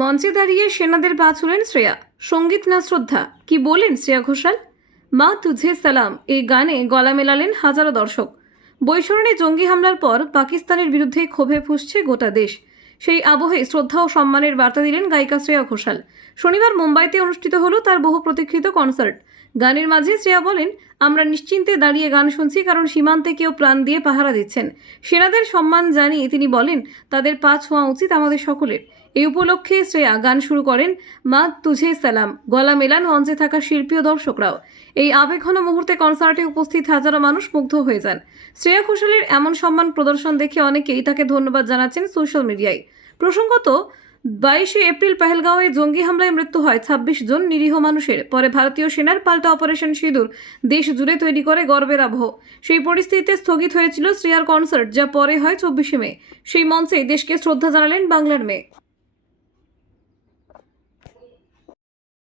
মঞ্চে দাঁড়িয়ে সেনাদের পা ছুলেন শ্রেয়া। সঙ্গীত না শ্রদ্ধা, কি বলেন শ্রেয়া ঘোষাল? মা তুঝে সালাম এই গানে গলা মেলালেন হাজারো দর্শক। বৈশরণে জঙ্গি হামলার পর পাকিস্তানের বিরুদ্ধে ক্ষোভে ফুঁসছে গোটা দেশ। সেই আবহে শ্রদ্ধা ও সম্মানের বার্তা দিলেন গায়িকা শ্রেয়া ঘোষাল। শনিবার মুম্বাইতে অনুষ্ঠিত হলো তার বহু প্রতীক্ষিত কনসার্ট। গানের মাঝে শ্রেয়া বলেন, আমরা নিশ্চিন্তে দাঁড়িয়ে গান শুনছি, কারণ সীমান্তে কেউ প্রাণ দিয়ে পাহারা দিচ্ছেন। সেনাদের সম্মান জানিয়ে তিনি বলেন, তাদের পা ছোঁয়া উচিত আমাদের সকলের। এই উপলক্ষে শ্রেয়া গান শুরু করেন মা তুঝে সালাম। গলা মেলান মঞ্চে থাকা শিল্পী ও দর্শকরাও। এই আবেগঘন মুহূর্তে কনসার্টে উপস্থিত হাজারো মানুষ মুগ্ধ হয়ে যান। শ্রেয়া ঘোষালের এমন সম্মান প্রদর্শন দেখে অনেকেই তাকে ধন্যবাদ জানাচ্ছেন সোশ্যাল মিডিয়ায়। প্রসঙ্গত, 22শে এপ্রিল পেহেলগাঁওয়ে জঙ্গি হামলায় মৃত্যু হয় 26 জন নিরীহ মানুষের। পরে ভারতীয় সেনার পাল্টা অপারেশন সিঁদুর দেশ জুড়ে তৈরি করে গর্বের আবহ। সেই পরিস্থিতিতে স্থগিত হয়েছিল শ্রেয়ার কনসার্ট, যা পরে হয় 24শে মে। সেই মঞ্চে দেশকে শ্রদ্ধা জানালেন বাংলার মেয়ে।